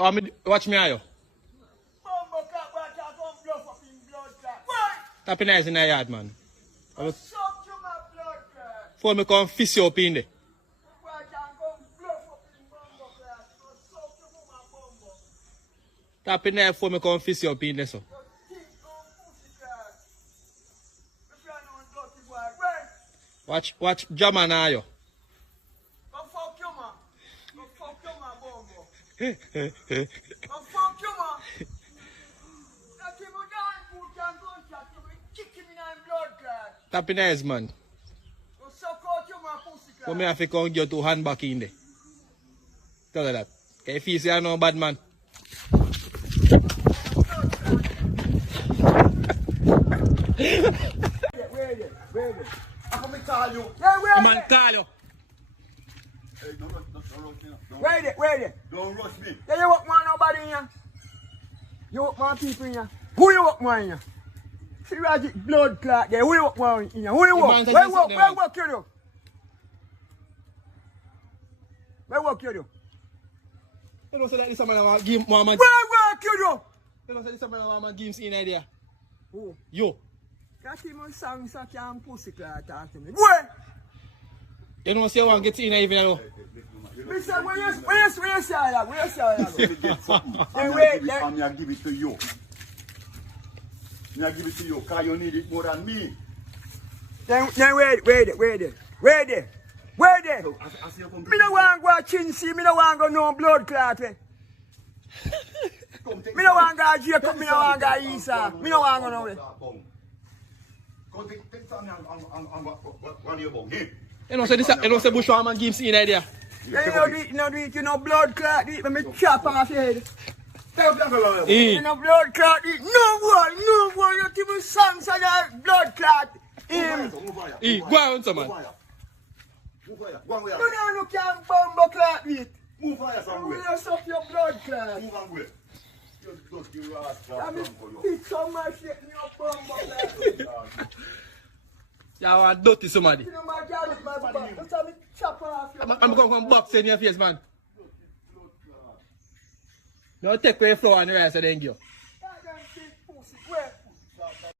Watch me, ayo. Tapping eyes in the yard, man. For me come fist you up in there. Tapping there for me come fist you up in there, so. Watch Jama now, yo. Go fuck you, man. Go fuck you, man, bombo. Go fuck you, man. Tapping eyes, man. For me, I have to come get two hand back in there. Tell her that. Okay, if you say I know bad man. Where I'm gonna call you. Yeah, man, call you. Hey, don't rush me. Where Don't rush me. Yeah, you walk man nobody in here. You walk man people in here. Who you walk man in here? See Rajic blood clot there. Who you walk man in here? Who you walk? Where walk you do? Where walk you do? You know, say that this man want give more man. Where walk you do? You know, say this man want give in idea. Who? You. That him on song so can pussy clot talk to me. Where? You know, say you want get in even now. Listen, where you say that? Where you say that? Let me get something. I'm gonna give it to you. I'm gonna give it to you because you need it more than me. Then wait there. Me no want go chin see, me no want go no blood clot. Me no want go Jacob, me no want go Isa. Me no want go nowhere. Come take something and what do you about him? You know, say Bushman gives in idea. You know blood clot, let me chop off your head. You know blood clot, no boy, not even songs of that blood clot. Go on, some man. Move fire. Go on where? You can't bomb clot with. Move fire somewhere. You suck your blood clot. Move on where? You just give your ass I mean, pick some my shit in your bomb clot. You want dirty somebody. You know my girl is my butt. Just have me chop off your I'm going to come box in your face, man. No, take away your floor and the rest of the